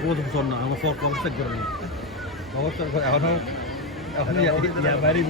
Coach বছর না আমার ফর কনসেপ্ট করে অবস্থা এখনো বাইরে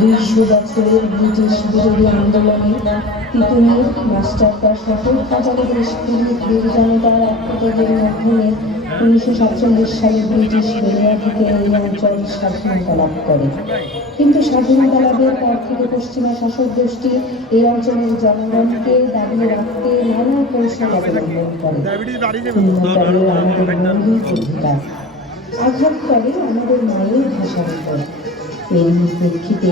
দুইশো বছরের ব্রিটিশ বিরোধী আন্দোলনে তিতুমির মাস্টারদা সহ হাজারো দেশপ্রেমিক জনতার আত্মত্যাগের মাধ্যমে 1947 সালে ব্রিটিশ বেলিয়া থেকে এই অঞ্চল স্বাধীনতা লাভ করে। কিন্তু স্বাধীনতা লাভের পর থেকে পশ্চিমা শাসক গোষ্ঠী এই অঞ্চলের জনগণকে দাবিয়ে রাখতে নানা কৌশল অবলম্বন করে। আমাদের মৌলিক অধিকার আঘাত করে আমাদের মায়ের ভাষার উপর। এই প্রেক্ষিতে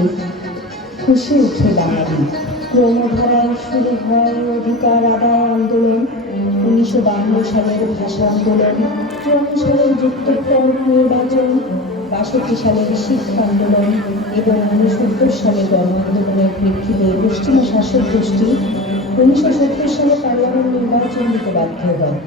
খুশি উঠে বাঙালি ক্রমধারায় শুরু হয় অধিকার আদায় আন্দোলন। 1952 সালের ভাষা আন্দোলন, 54 সালের যুক্তফ্রন্ট নির্বাচন, 62 সালের শিক্ষা আন্দোলন এবং 1970 সালের গণ আন্দোলনের প্রেক্ষিতে পশ্চিমা শাসক গোষ্ঠী 1970 সালে পার্লামেন্ট নির্বাচন দিতে বাধ্য হয়।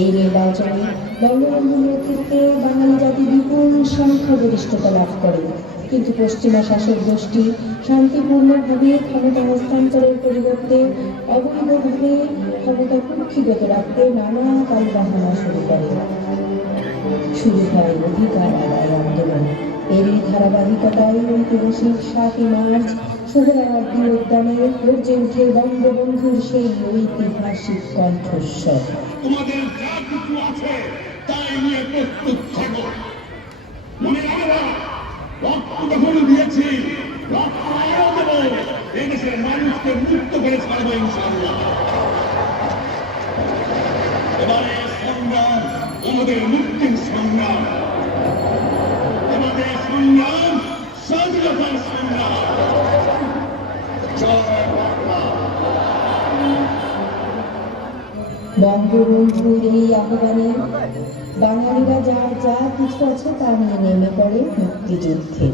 এই নির্বাচনে বঙ্গবন্ধুর নেতৃত্বে বাঙালি জাতি বিপুল সংখ্যাগরিষ্ঠতা লাভ করে। কিন্তু পশ্চিমা শাসক গোষ্ঠী শান্তিপূর্ণভাবে ক্ষমতা হস্তান্তরের পরিবর্তে অবৈধভাবে ক্ষমতা কুক্ষিগত রাখতে নানা তালবাহানা শুরু করে। শুরু হয় অধিকার আদায় আন্দোলন। এরই ধারাবাহিকতায় ঐতিহাসিক 7ই মার্চ সোহরাওয়ার্দী উদ্যানে গর্জে ওঠে বঙ্গবন্ধুর সেই ঐতিহাসিক কণ্ঠস্বর। তোমাদের যা কিছু আছে তাই নিয়ে প্রস্তুত থাকো। মনে রাখবা, রক্ত যখন দিয়েছি রক্ত আরো দেবো। এদেশের মানুষকে মুক্ত করে ছাড়বো ইনশাআল্লাহ। এবারে সংগ্রাম আমাদের মুক্তির সংগ্রাম, আমাদের সংগ্রাম স্বাধীনতার সংগ্রাম। জয় বাংলা। বঙ্গবন্ধুর এই আহ্বানে বাঙালিরা যার যা কিছু আছে তা নিয়ে নেমে পড়ে মুক্তিযুদ্ধে।